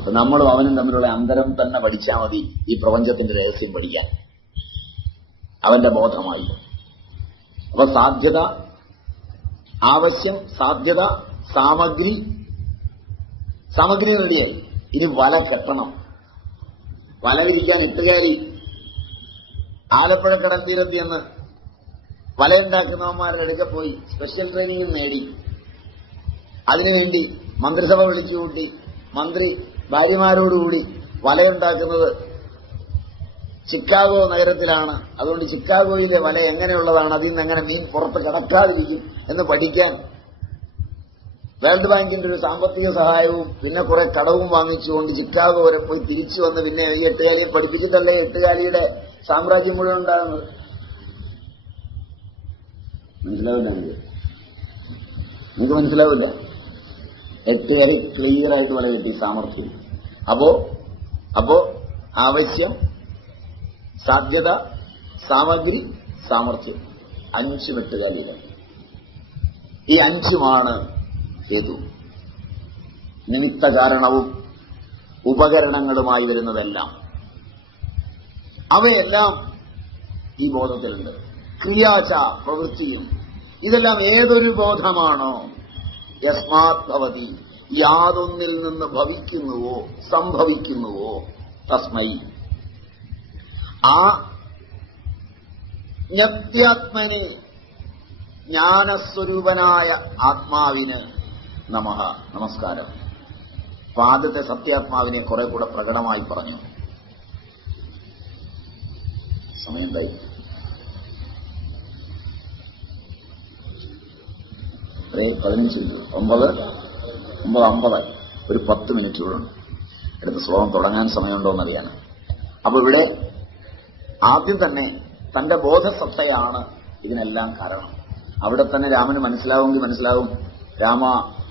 അപ്പൊ നമ്മളും അവനും തമ്മിലുള്ള അന്തരം തന്നെ പഠിച്ചാൽ മതി ഈ പ്രപഞ്ചത്തിന്റെ രഹസ്യം പഠിക്കാൻ, അവന്റെ ബോധമായി. അപ്പൊ സാധ്യത, ആവശ്യം, സാധ്യത, സാമഗ്രി റെഡിയായി. ഇനി വല കെട്ടണം. വല വിരിക്കാൻ എട്ടുകാരി ആലപ്പുഴ കടൽ തീരത്ത് എന്ന് വലയുണ്ടാക്കുന്നവന്മാരുടെ അടുക്ക പോയി സ്പെഷ്യൽ ട്രെയിനിങ് നേടി. അതിനുവേണ്ടി മന്ത്രിസഭ വിളിച്ചുകൂട്ടി മന്ത്രി ഭാര്യമാരോടുകൂടി വലയുണ്ടാക്കുന്നത് ചിക്കാഗോ നഗരത്തിലാണ്. അതുകൊണ്ട് ചിക്കാഗോയിലെ വല എങ്ങനെയുള്ളതാണ്, അതിൽ നിന്ന് എങ്ങനെ മീൻ പുറത്ത് കിടക്കാതിരിക്കും എന്ന് പഠിക്കാൻ വേൾഡ് ബാങ്കിന്റെ ഒരു സാമ്പത്തിക സഹായവും പിന്നെ കുറെ കടവും വാങ്ങിച്ചുകൊണ്ട് ചിക്കാഗോ വരെ പോയി തിരിച്ചു വന്ന് പിന്നെ ഈ എട്ടുകാലിയെ പഠിപ്പിച്ചിട്ടല്ലേ എട്ടുകാലിയുടെ സാമ്രാജ്യം മുഴുവൻ ഉണ്ടാകുന്നത്. മനസ്സിലാവില്ല നിങ്ങൾക്ക് മനസ്സിലാവില്ല. എട്ടുകാലി ക്ലിയർ ആയിട്ട് വല കിട്ടി സാമർഥ്യം. അപ്പോ ആവശ്യം, സാധ്യത, സാമഗ്രി, സാമർഥ്യം, 5 എട്ടുകാലികൾ. ഈ 5 ഹേതു, നിമിത്ത കാരണവും ഉപകരണങ്ങളുമായി വരുന്നതെല്ലാം. അവയെല്ലാം ഈ ബോധത്തിലുണ്ട്. ക്രിയാച, പ്രവൃത്തിയും. ഇതെല്ലാം ഏതൊരു ബോധമാണോ യസ്മാത് ഭവതി, യാതൊന്നിൽ നിന്ന് ഭവിക്കുന്നുവോ സംഭവിക്കുന്നുവോ തസ്മൈ, ആ ജ്ഞപ്ത്യാത്മനി, ജ്ഞാനസ്വരൂപനായ ആത്മാവിന് നമഃ, നമസ്കാരം. ആദ്യത്തെ സത്യാത്മാവിനെ കുറെ കൂടെ പ്രകടമായി പറഞ്ഞു. സമയം കഴിയും. 15 9:50 ഒരു 10 മിനിറ്റ് കൂടെ അടുത്ത ശ്ലോകം തുടങ്ങാൻ സമയമുണ്ടോയെന്നറിയാൻ. അപ്പൊ ഇവിടെ ആദ്യം തന്നെ തന്റെ ബോധസത്തയാണ് ഇതിനെല്ലാം കാരണം. അവിടെ തന്നെ രാമന് മനസ്സിലാവുമെങ്കിൽ മനസ്സിലാവും, രാമ,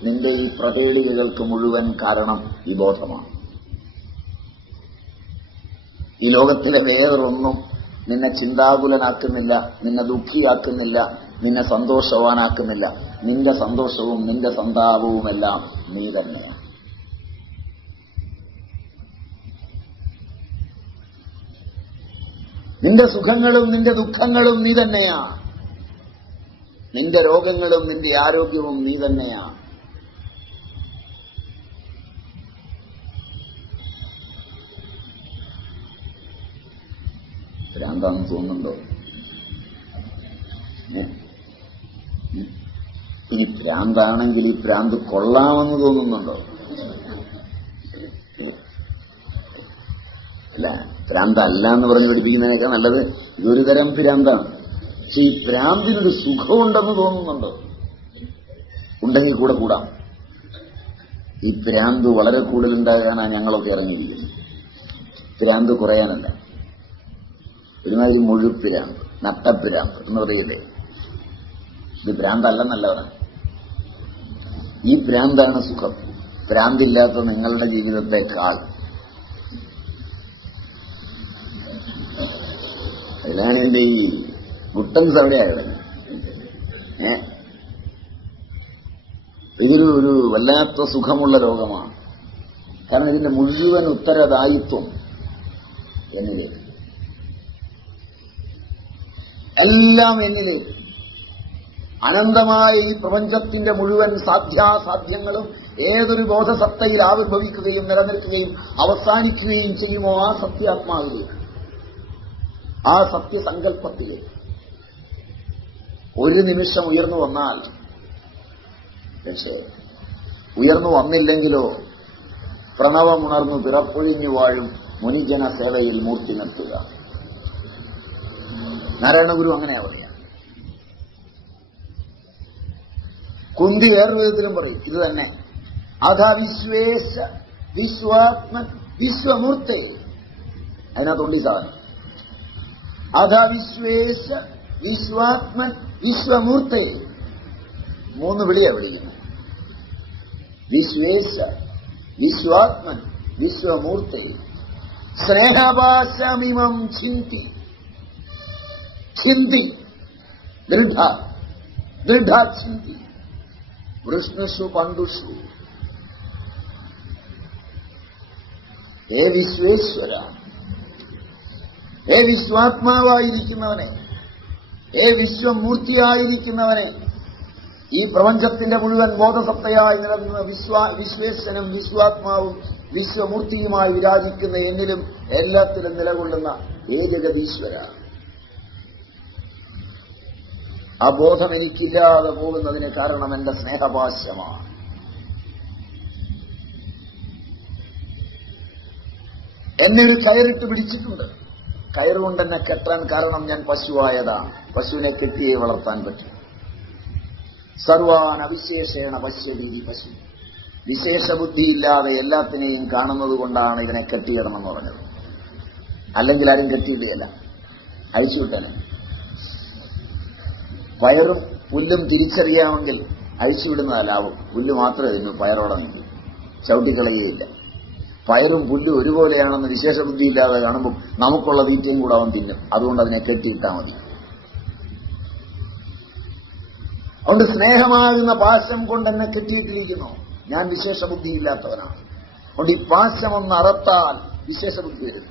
നിന്റെ ഈ പ്രതേളികൾക്ക് മുഴുവൻ കാരണം ഈ ബോധമാണ്. ഈ ലോകത്തിലെ വേറൊന്നും നിന്നെ ചിന്താകുലനാക്കുന്നില്ല, നിന്നെ ദുഃഖിയാക്കുന്നില്ല, നിന്നെ സന്തോഷവാനാക്കുന്നില്ല. നിന്റെ സന്തോഷവും നിന്റെ സന്താപവുമെല്ലാം നീ തന്നെയാണ്. നിന്റെ സുഖങ്ങളും നിന്റെ ദുഃഖങ്ങളും നീ തന്നെയാണ്. നിന്റെ രോഗങ്ങളും നിന്റെ ആരോഗ്യവും നീ തന്നെയാണ്. ഭ്രാന്താണെന്ന് തോന്നുന്നുണ്ടോ? ഇനി ഭ്രാന്താണെങ്കിൽ ഈ ഭ്രാന്ത് കൊള്ളാമെന്ന് തോന്നുന്നുണ്ടോ? അല്ല, ഭ്രാന്തല്ല എന്ന് പറഞ്ഞ് പഠിപ്പിക്കുന്നതിനേക്കാൾ നല്ലത് ഇതൊരു തരം ഭ്രാന്താണ്. പക്ഷെ ഈ ഭ്രാന്തിനൊരു സുഖമുണ്ടെന്ന് തോന്നുന്നുണ്ടോ? ഉണ്ടെങ്കിൽ കൂടെ കൂടാം. ഈ ഭ്രാന്ത് വളരെ കൂടുതലുണ്ടാകാനാണ് ഞങ്ങളൊക്കെ ഇറങ്ങിയിരിക്കുന്നത്. ഭ്രാന്ത് കുറയാനല്ല, ഒരുമാതിരി മുഴുപ്പിരാന്ത്, നട്ടപ്പിരാന്ത് എന്ന് പറയില്ലേ, ഇത് ഭ്രാന്തല്ലെന്നല്ല പറയാം. ഈ ഭ്രാന്താണ് സുഖം. ഭ്രാന്തില്ലാത്ത നിങ്ങളുടെ ജീവിതത്തെക്കാൾ. അതിലാണ് എന്റെ ഈ ഗുട്ടൻസ് അവിടെയാണ്. ഇതൊരു വല്ലാത്ത സുഖമുള്ള രോഗമാണ്. കാരണം ഇതിന്റെ മുഴുവൻ ഉത്തരദായിത്വം എന്നിലേക്ക്, എല്ലാം എന്നിലേക്ക്. അനന്തമായ ഈ പ്രപഞ്ചത്തിന്റെ മുഴുവൻ സാധ്യാസാധ്യങ്ങളും ഏതൊരു ബോധസത്തയിൽ ആവിർഭവിക്കുകയും നിലനിൽക്കുകയും അവസാനിക്കുകയും ചെയ്യുമോ ആ സത്യാത്മാവിലേക്ക്, ആ സത്യസങ്കല്പത്തിലേക്ക് ഒരു നിമിഷം ഉയർന്നു വന്നാൽ പക്ഷേ ഉയർന്നു വന്നില്ലെങ്കിലോ പ്രണവമുണർന്നു പിറപ്പൊഴിഞ്ഞു വാഴും മുനിജന സേവയിൽ മൂർത്തി നിർത്തുക. നാരായണഗുരു അങ്ങനെയാ പറയാ. കുന്തി വേറൊരു വിധത്തിലും പറയും ഇത് തന്നെ. അധ വിശ്വേശ വിശ്വാത്മൻ വിശ്വമൂർത്തേ, അതിനകത്തുള്ളി സാധനം. അധ വിശ്വേശ വിശ്വാത്മൻ വിശ്വമൂർത്തേ, 3 വിളിയാ വിളിക്കുന്നത്. വിശ്വേശ വിശ്വാത്മൻ വിശ്വമൂർത്തേ സ്നേഹപാശമിമം ചിന്തി ചിന്തി ദൃഢാചിന്തി വൃഷ്ണുഷു പണ്ടുഷു. ഹേ വിശ്വേശ്വര, ഹേ വിശ്വാത്മാവായിരിക്കുന്നവനെ, ഹേ വിശ്വമൂർത്തിയായിരിക്കുന്നവനെ, ഈ പ്രപഞ്ചത്തിന്റെ മുഴുവൻ ബോധസത്തയായി നിലനിന്ന് വിശ്വേശ്വരനും വിശ്വാത്മാവും വിശ്വമൂർത്തിയുമായി വിരാജിക്കുന്ന എന്നിലും എല്ലാത്തിലും നിലകൊള്ളുന്ന ഹേ ജഗതീശ്വര, ആ ബോധം എനിക്കില്ലാതെ പോകുന്നതിന് കാരണം എന്റെ സ്നേഹപാശമാണ്. എന്നെ ഒരു കയറിട്ട് പിടിച്ചിട്ടുണ്ട്. കയറുകൊണ്ട് എന്നെ കെട്ടാൻ കാരണം ഞാൻ പശുവായതാണ്. പശുവിനെ കെട്ടിയേ വളർത്താൻ പറ്റും. സർവാൻ അവിശേഷേണ പശ്യതീതി പശു. വിശേഷ ബുദ്ധിയില്ലാതെ എല്ലാത്തിനെയും കാണുന്നത് കൊണ്ടാണ് ഇതിനെ കെട്ടിയിടണമെന്ന് പറഞ്ഞത്. അല്ലെങ്കിൽ ആരും കെട്ടിയിടുകയല്ല, അഴിച്ചുവിട്ടനെ. പയറും പുല്ലും തിരിച്ചറിയാമെങ്കിൽ അഴിച്ചുവിടുന്നതല്ലാവും. പുല്ല് മാത്രമേ തിന്നു, പയറോടെ നിൽക്കും, ചവിട്ടിക്കളയുകയില്ല. പയറും പുല്ലും ഒരുപോലെയാണെന്ന് വിശേഷ ബുദ്ധിയില്ലാതെ കാണുമ്പോൾ നമുക്കുള്ള തീറ്റയും കൂടെ അവൻ തിന്നും. അതുകൊണ്ട് അതിനെ കെട്ടിയിട്ടാൽ മതി. അതുകൊണ്ട് സ്നേഹമാകുന്ന പാശം കൊണ്ട് എന്നെ കെട്ടിയിട്ടിരിക്കുന്നു. ഞാൻ വിശേഷ ബുദ്ധിയില്ലാത്തവനാണ്. അതുകൊണ്ട് ഈ പാശം ഒന്ന് അറത്താൽ വിശേഷ ബുദ്ധി വരും.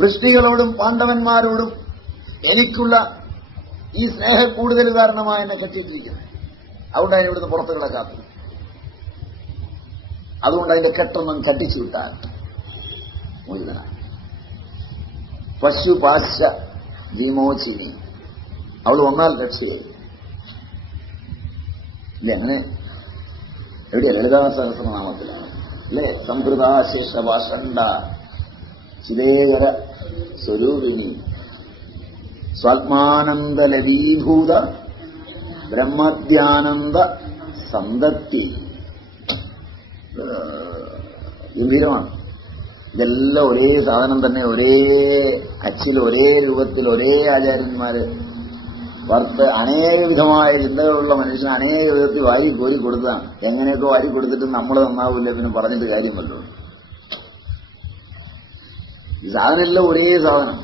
വൃഷ്ടികളോടും പാണ്ഡവന്മാരോടും എനിക്കുള്ള ഈ സ്നേഹ കൂടുതൽ കാരണമായി എന്നെ കെട്ടിയിട്ടിരിക്കുന്നത്. അതുകൊണ്ടാണ് ഇവിടുന്ന് പുറത്ത് കിടക്കാത്തത്. അതുകൊണ്ട് അതിന്റെ കെട്ടൊന്നും കട്ടിച്ചു വിട്ടാൽ മുഴുവനാണ്. പശുപാശ വിമോചിനി, അവൾ വന്നാൽ രക്ഷയായി. ഇല്ലേ? അങ്ങനെ എവിടെയാ? ലളിതാ സഹസ്രനാമത്തിലാണ് അല്ലേ? സംഹൃതാശേഷ ഭാഷണ്ട ചിതേകര സ്വരൂപിണി സ്വാത്മാനന്ദ ലവീഭൂത ബ്രഹ്മധ്യാനന്ദ സന്തത്തി. ഗംഭീരമാണ്. ഇതെല്ലാം ഒരേ സാധനം തന്നെ, ഒരേ അച്ചിൽ, ഒരേ രൂപത്തിൽ, ഒരേ ആചാര്യന്മാര് അനേക വിധമായ ചിന്തകളുള്ള മനുഷ്യന് അനേക വിധത്തിൽ വാരി കോരി കൊടുത്തതാണ്. എങ്ങനെയൊക്കെ വാരി കൊടുത്തിട്ട് നമ്മൾ നന്നാവില്ല, പിന്നെ പറഞ്ഞിട്ട് കാര്യമല്ലോ. ഈ സാധനമെല്ലാം ഒരേ സാധനം,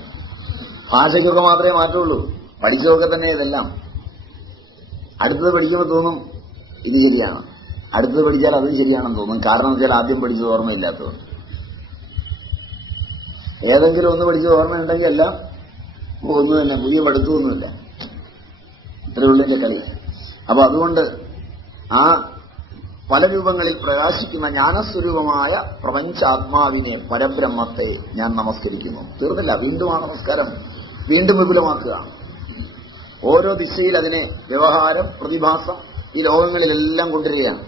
ഭാഷയ്ക്കൊക്കെ മാത്രമേ മാറ്റമുള്ളൂ. പഠിച്ചതൊക്കെ തന്നെ ഇതെല്ലാം. അടുത്തത് പഠിക്കുമ്പോൾ തോന്നും ഇത് ശരിയാണ്, അടുത്തത് പഠിച്ചാൽ അതും ശരിയാണെന്ന് തോന്നും. കാരണം വെച്ചാൽ ആദ്യം പഠിച്ചത് ഓർമ്മയില്ലാത്തതുകൊണ്ട്. ഏതെങ്കിലും ഒന്ന് പഠിച്ചത് ഓർമ്മയുണ്ടെങ്കിൽ എല്ലാം ഒന്ന് തന്നെ, പുതിയ പഠിത്തമൊന്നുമില്ല. ഇത്രയുള്ളതിന്റെ കളി. അപ്പൊ അതുകൊണ്ട് ആ പല രൂപങ്ങളിൽ പ്രകാശിക്കുന്ന ജ്ഞാനസ്വരൂപമായ പ്രപഞ്ചാത്മാവിനെ, പരബ്രഹ്മത്തെ ഞാൻ നമസ്കരിക്കുന്നു. തീർന്നില്ല, വീണ്ടും ആ നമസ്കാരം വീണ്ടും വിപുലമാക്കുക. ഓരോ ദിശയിൽ അതിനെ വ്യവഹാരം, പ്രതിഭാസം ഈ ലോകങ്ങളിലെല്ലാം കൊണ്ടുവരികയാണ്.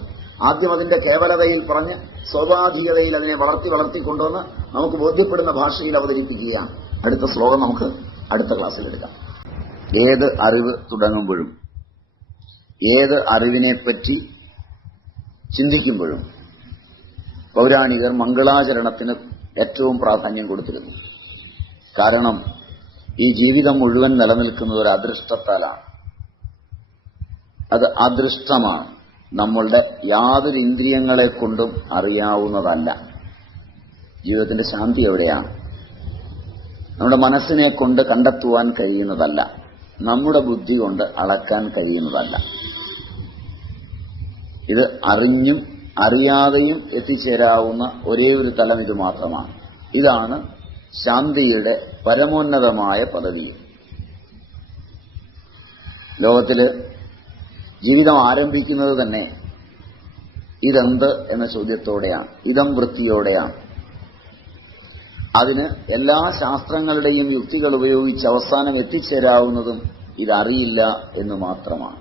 ആദ്യം അതിന്റെ കേവലതയിൽ പറഞ്ഞ് സ്വാഭാവികതയിൽ അതിനെ വളർത്തി വളർത്തി കൊണ്ടുവന്ന് നമുക്ക് ബോധ്യപ്പെടുന്ന ഭാഷയിൽ അവതരിപ്പിക്കുകയാണ്. അടുത്ത ശ്ലോകം നമുക്ക് അടുത്ത ക്ലാസ്സിലെടുക്കാം. ഏത് അറിവ് തുടങ്ങുമ്പോഴും, ഏത് അറിവിനെപ്പറ്റി ചിന്തിക്കുമ്പോഴും പൗരാണികർ മംഗളാചരണത്തിന് ഏറ്റവും പ്രാധാന്യം കൊടുത്തിരുന്നു. കാരണം ഈ ജീവിതം മുഴുവൻ നിലനിൽക്കുന്നത് ഒരു അദൃഷ്ടത്താലാണ്. അത് അദൃഷ്ടമാണ്. നമ്മളുടെ യാതൊരു ഇന്ദ്രിയങ്ങളെ കൊണ്ടും അറിയാവുന്നതല്ല. ജീവിതത്തിന്റെ ശാന്തി എവിടെയാണ്? നമ്മുടെ മനസ്സിനെ കൊണ്ട് കണ്ടെത്തുവാൻ കഴിയുന്നതല്ല, നമ്മുടെ ബുദ്ധി കൊണ്ട് അളക്കാൻ കഴിയുന്നതല്ല. ഇത് അറിഞ്ഞും അറിയാതെയും എത്തിച്ചേരാവുന്ന ഒരേ ഒരു തലം ഇത് മാത്രമാണ്. ഇതാണ് ശാന്തിയുടെ പരമോന്നതമായ പദവി. ലോകത്തില് ജീവിതം ആരംഭിക്കുന്നത് തന്നെ ഇതെന്ത് എന്ന ചോദ്യത്തോടെയാണ്, ഇതം വൃത്തിയോടെയാണ്. അതിന് എല്ലാ ശാസ്ത്രങ്ങളുടെയും യുക്തികൾ ഉപയോഗിച്ച് അവസാനം എത്തിച്ചേരാവുന്നതും ഇതറിയില്ല എന്ന് മാത്രമാണ്.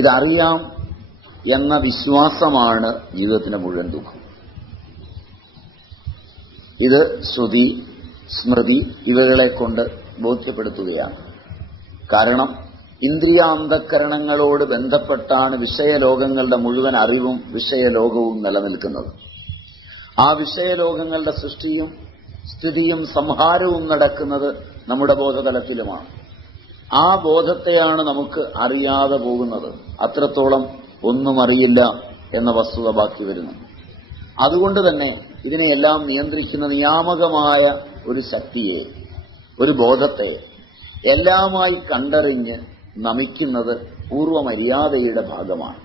ഇതറിയാം എന്ന വിശ്വാസമാണ് ജീവിതത്തിന്റെ മുഴുവൻ ദുഃഖം. ഇത് ശ്രുതി, സ്മൃതി ഇവകളെ കൊണ്ട് ബോധ്യപ്പെടുത്തുകയാണ്. കാരണം ഇന്ദ്രിയാന്തഃകരണങ്ങളോട് ബന്ധപ്പെട്ടാണ് വിഷയലോകങ്ങളുടെ മുഴുവൻ അറിവും വിഷയലോകവും നിലനിൽക്കുന്നത്. ആ വിഷയലോകങ്ങളുടെ സൃഷ്ടിയും സ്ഥിതിയും സംഹാരവും നടക്കുന്നത് നമ്മുടെ ബോധതലത്തിലുമാണ്. ആ ബോധത്തെയാണ് നമുക്ക് അറിയാതെ പോകുന്നത്. അത്രത്തോളം ഒന്നും അറിയില്ല എന്ന വസ്തുത ബാക്കി വരുന്നു. അതുകൊണ്ട് തന്നെ ഇതിനെയെല്ലാം നിയന്ത്രിക്കുന്ന നിയാമകമായ ഒരു ശക്തിയെ, ഒരു ബോധത്തെ എല്ലാമായി കണ്ടറിഞ്ഞ് നമിക്കുന്നത് പൂർവമര്യാദയുടെ ഭാഗമാണ്.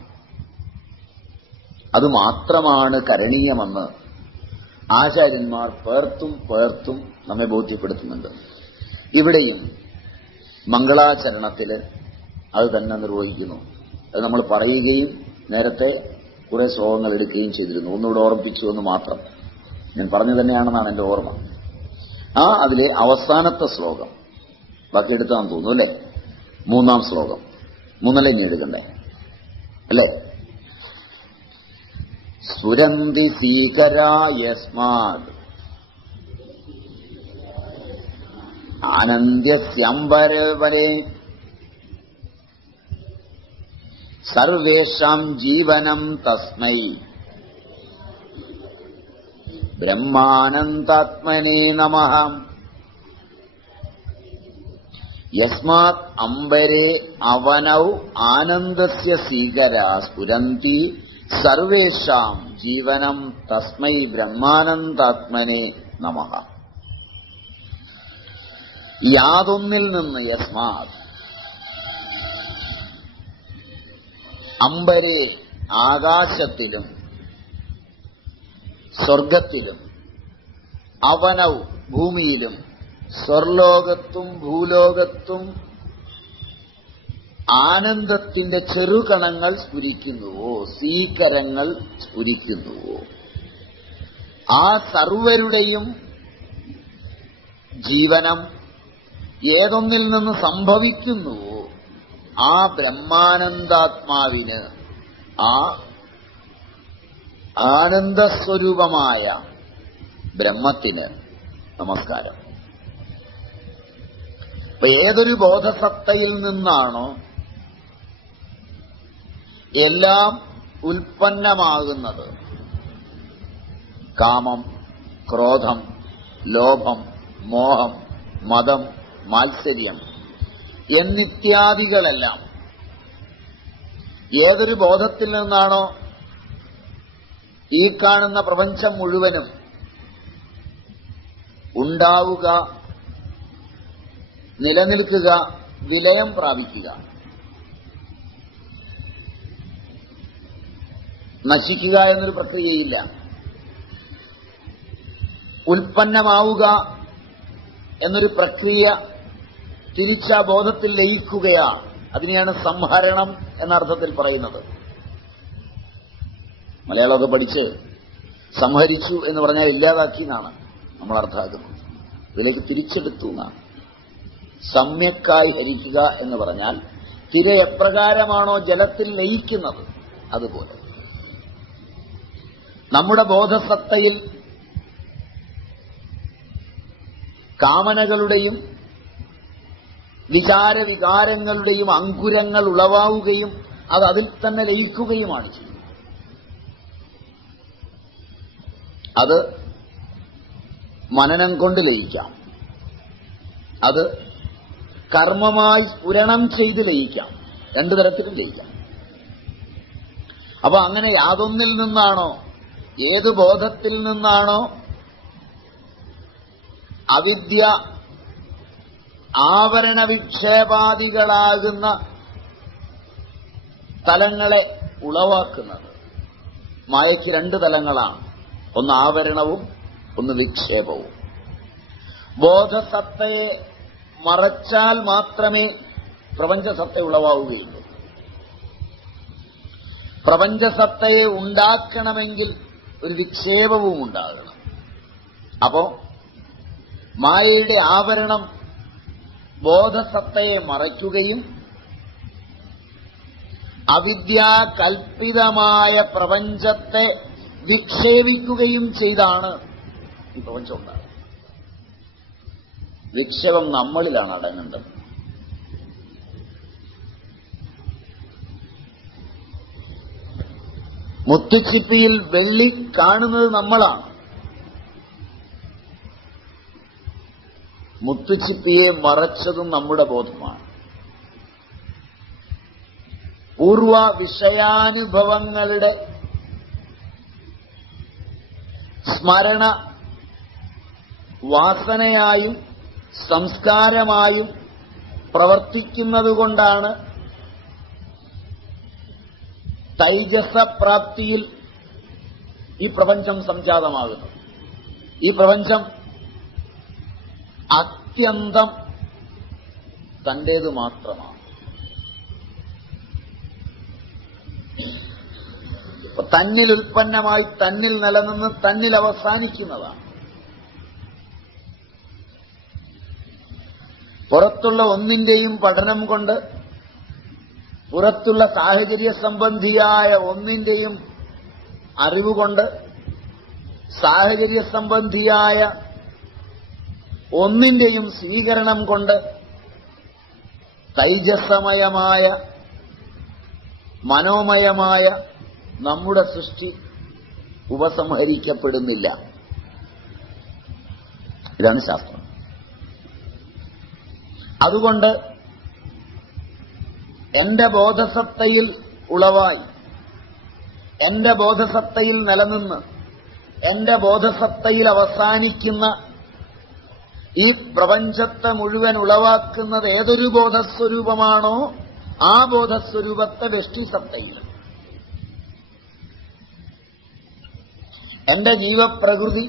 അത് മാത്രമാണ് കരണീയമെന്ന് ആചാര്യന്മാർ പേർത്തും നമ്മെ ബോധ്യപ്പെടുത്തുന്നുണ്ട്. ഇവിടെയും മംഗളാചരണത്തിൽ അത് തന്നെ നിർവഹിക്കുന്നു. അത് നമ്മൾ പറയുകയും നേരത്തെ കുറെ ശ്ലോകങ്ങൾ എടുക്കുകയും ചെയ്തിരുന്നു. ഒന്നുകൂടെ ഓർമ്മിപ്പിച്ചു എന്ന് മാത്രം. ഞാൻ പറഞ്ഞു തന്നെയാണെന്നാണ് എൻ്റെ ഓർമ്മ. അതിലെ അവസാനത്തെ ശ്ലോകം ബാക്കി എടുത്താന്ന് തോന്നുന്നു അല്ലേ? 3-ാം ശ്ലോകം. 3 ഇനി എടുക്കണ്ടേ അല്ലേ? സ്ഫുരന്തി സീകരായസ്മാത് ആനന്ദ്യസ്യംബരവരെ സർവേഷാം ജീവനം തസ്മൈ ബ്രഹ്മാനന്ദാത്മനേ നമഃ. യസ്മാത് അംബരേ അവനൗ ആനന്ദസ്യ സീകരാ സ്ഫുരന്തി സർവേഷാം ജീവനം തസ്മൈ ബ്രഹ്മാനന്ദാത്മനേ നമഃ. യാതൊന്നിൽ നിന്ന് യസ്മാത് അംബരേ ആകാശത്തിലും സ്വർഗത്തിലും അവനൗ ഭൂമിയിലും സ്വർലോകത്തും ഭൂലോകത്തും ആനന്ദത്തിന്റെ ചെറുകണങ്ങൾ സ്ഫുരിക്കുന്നുവോ, സീകരങ്ങൾ സ്ഫുരിക്കുന്നുവോ, ആ സർവരുടെയും ജീവനം ഏതൊന്നിൽ നിന്ന് സംഭവിക്കുന്നുവോ ആ ബ്രഹ്മാനന്ദാത്മാവിന്, ആ ആനന്ദസ്വരൂപമായ ബ്രഹ്മത്തിന് നമസ്കാരം. അപ്പൊ ഏതൊരു ബോധസത്തയിൽ നിന്നാണോ എല്ലാം ഉൽപ്പന്നമാകുന്നത്, കാമം, ക്രോധം, ലോഭം, മോഹം, മതം, മാത്സര്യം എന്നിത്യാദികളെല്ലാം ഏതൊരു ബോധത്തിൽ നിന്നാണോ ഈ കാണുന്ന പ്രപഞ്ചം മുഴുവനും ഉണ്ടാവുക, നിലനിൽക്കുക, വിലയം പ്രാപിക്കുക, നശിക്കുക എന്നൊരു പ്രക്രിയയില്ല. ഉൽപ്പന്നമാവുക എന്നൊരു പ്രക്രിയ തിരിച്ച ബോധത്തിൽ ലയിക്കുകയാണ്. അതിനെയാണ് സംഹരണം എന്ന അർത്ഥത്തിൽ പറയുന്നത്. മലയാളമൊക്കെ പഠിച്ച് സംഹരിച്ചു എന്ന് പറഞ്ഞാൽ ഇല്ലാതാക്കി എന്നാണ് നമ്മൾ അർത്ഥമാക്കുന്നത്. ഇതിലേക്ക് തിരിച്ചെടുത്തു എന്നാണ്. സമ്യക്കായി ഹരിക്കുക എന്ന് പറഞ്ഞാൽ തിര എപ്രകാരമാണോ ജലത്തിൽ ലയിക്കുന്നത് അതുപോലെ നമ്മുടെ ബോധസത്തയിൽ കാമനകളുടെയും വിചാരവികാരങ്ങളുടെയും അങ്കുരങ്ങൾ ഉളവാവുകയും അത് അതിൽ തന്നെ ലയിക്കുകയുമാണ് ചെയ്യുന്നത്. അത് മനനം കൊണ്ട് ലയിക്കാം, അത് കർമ്മമായി സ്ഫുരണം ചെയ്ത് ലയിക്കാം, രണ്ടു തരത്തിലും ലയിക്കാം. അപ്പൊ അങ്ങനെ യാതൊന്നിൽ നിന്നാണോ, ഏത് ബോധത്തിൽ നിന്നാണോ അവിദ്യ ആവരണ വിക്ഷേപാദികളാകുന്ന തലങ്ങളെ ഉളവാക്കുന്നത്. മായയ്ക്ക് 2 തലങ്ങളാണ്, ഒന്ന് ആവരണവും ഒന്ന് വിക്ഷേപവും. ബോധസത്തയെ മറച്ചാൽ മാത്രമേ പ്രപഞ്ചസത്ത ഉളവാവുകയുള്ളൂ. പ്രപഞ്ചസത്തയെ ഉണ്ടാക്കണമെങ്കിൽ ഒരു വിക്ഷേപവും ഉണ്ടാകണം. അപ്പോ മായയുടെ ആവരണം ബോധസത്തയെ മറയ്ക്കുകയും അവിദ്യാകൽപിതമായ പ്രപഞ്ചത്തെ വിക്ഷേപിക്കുകയും ചെയ്താണ് ഈ പ്രപഞ്ചം ഉണ്ടാകുന്നത്. വിക്ഷേപം നമ്മളിലാണ് അടങ്ങേണ്ടത്. മുത്തുച്ചിപ്പിയിൽ വെള്ളി കാണുന്നത് നമ്മളാണ്. മുത്തുച്ചിപ്പിയെ മറച്ചതും നമ്മുടെ ബോധമാണ്. പൂർവ വിഷയാനുഭവങ്ങളുടെ സ്മരണ വാസനയായും സംസ്കാരമായും പ്രവർത്തിക്കുന്നതുകൊണ്ടാണ് തൈജസപ്രാപ്തിയിൽ ഈ പ്രപഞ്ചം സംജാതമാകുന്നത്. ഈ പ്രപഞ്ചം അത്യന്തം തന്റേത് മാത്രമാണ്. തന്നിൽ ഉൽപ്പന്നമായി തന്നിൽ നിലനിന്ന് തന്നിൽ അവസാനിക്കുന്നതാണ്. പുറത്തുള്ള ഒന്നിന്റെയും പഠനം കൊണ്ട്, പുറത്തുള്ള സാഹചര്യ സംബന്ധിയായ ഒന്നിന്റെയും അറിവുകൊണ്ട്, സാഹചര്യ സംബന്ധിയായ ഒന്നിന്റെയും സ്വീകരണം കൊണ്ട് തൈജസമയമായ മനോമയമായ നമ്മുടെ സൃഷ്ടി ഉപസംഹരിക്കപ്പെടുന്നില്ല. ഇതാണ് ശാസ്ത്രം. അതുകൊണ്ട് എന്റെ ബോധസത്തയിൽ ഉളവായി, എന്റെ ബോധസത്തയിൽ നിലനിന്ന്, എന്റെ ബോധസത്തയിൽ അവസാനിക്കുന്ന ഈ പ്രപഞ്ചത്തെ മുഴുവൻ ഉളവാക്കുന്നത് ഏതൊരു ബോധസ്വരൂപമാണോ ആ ബോധസ്വരൂപത്തെ വ്യഷ്ടിസത്തയിൽ, എന്റെ ജീവപ്രകൃതി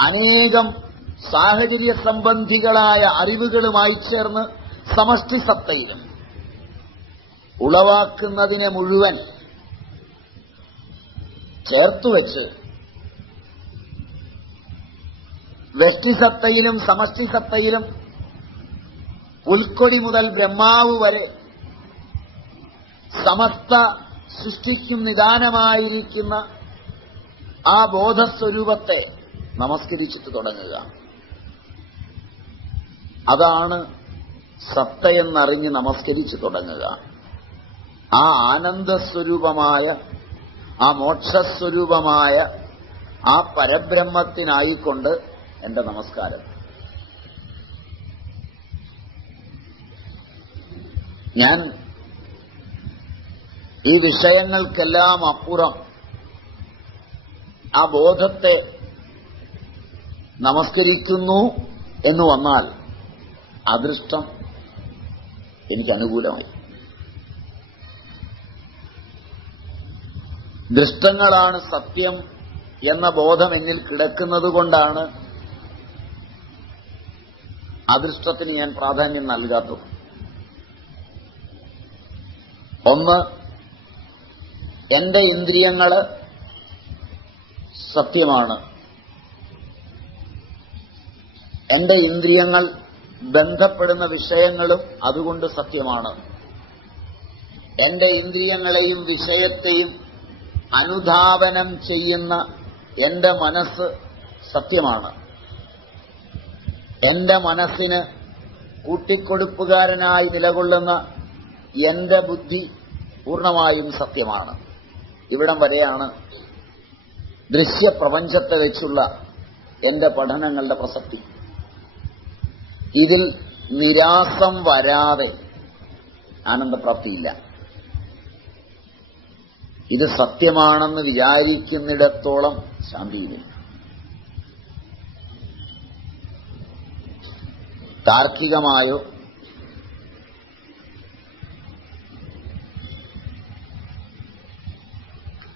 അനേകം സാഹചര്യ സംബന്ധികളായ അറിവുകളുമായി ചേർന്ന് സമഷ്ടിസത്തയിലും ഉളവാക്കുന്നതിനെ മുഴുവൻ ചേർത്തുവെച്ച് വ്യഷ്ടിസത്തയിലും സമഷ്ടിസത്തയിലും പുൽക്കൊടി മുതൽ ബ്രഹ്മാവ് വരെ സമസ്ത സൃഷ്ടിക്കും നിദാനമായിരിക്കുന്ന ആ ബോധസ്വരൂപത്തെ നമസ്കരിച്ചിട്ട് തുടങ്ങുക. അതാണ് സത്തയെന്നറിഞ്ഞ് നമസ്കരിച്ചു തുടങ്ങുക. ആ ആനന്ദസ്വരൂപമായ, ആ മോക്ഷസ്വരൂപമായ ആ പരബ്രഹ്മത്തിനായിക്കൊണ്ട് എന്റെ നമസ്കാരം. ഞാൻ ഈ വിഷയങ്ങൾക്കെല്ലാം അപ്പുറം ആ ബോധത്തെ നമസ്കരിക്കുന്നു എന്ന് വന്നാൽ അദൃഷ്ടം എനിക്ക് അനുകൂലമായി. ദൃഷ്ടങ്ങളാണ് സത്യം എന്ന ബോധം എന്നിൽ കിടക്കുന്നത് കൊണ്ടാണ് അദൃഷ്ടത്തിന് ഞാൻ പ്രാധാന്യം നൽകാത്തത്. ഒന്ന്, എന്റെ ഇന്ദ്രിയങ്ങള് സത്യമാണ്. എന്റെ ഇന്ദ്രിയങ്ങൾ ബന്ധപ്പെടുന്ന വിഷയങ്ങളും അതുകൊണ്ട് സത്യമാണ്. എന്റെ ഇന്ദ്രിയങ്ങളെയും വിഷയത്തെയും അനുധാവനം ചെയ്യുന്ന എന്റെ മനസ്സ് സത്യമാണ്. എന്റെ മനസ്സിന് കൂട്ടിക്കൊടുപ്പുകാരനായി നിലകൊള്ളുന്ന എന്റെ ബുദ്ധി പൂർണ്ണമായും സത്യമാണ്. ഇവിടം വരെയാണ് ദൃശ്യപ്രപഞ്ചത്തെ വെച്ചുള്ള എന്റെ പഠനങ്ങളുടെ പ്രസക്തി. ഇതിൽ നിരാസം വരാതെ ആനന്ദപ്രാപ്തിയില്ല. ഇത് സത്യമാണെന്ന് വിചാരിക്കുന്നിടത്തോളം ശാന്തിയില്ല. താർക്കികമായോ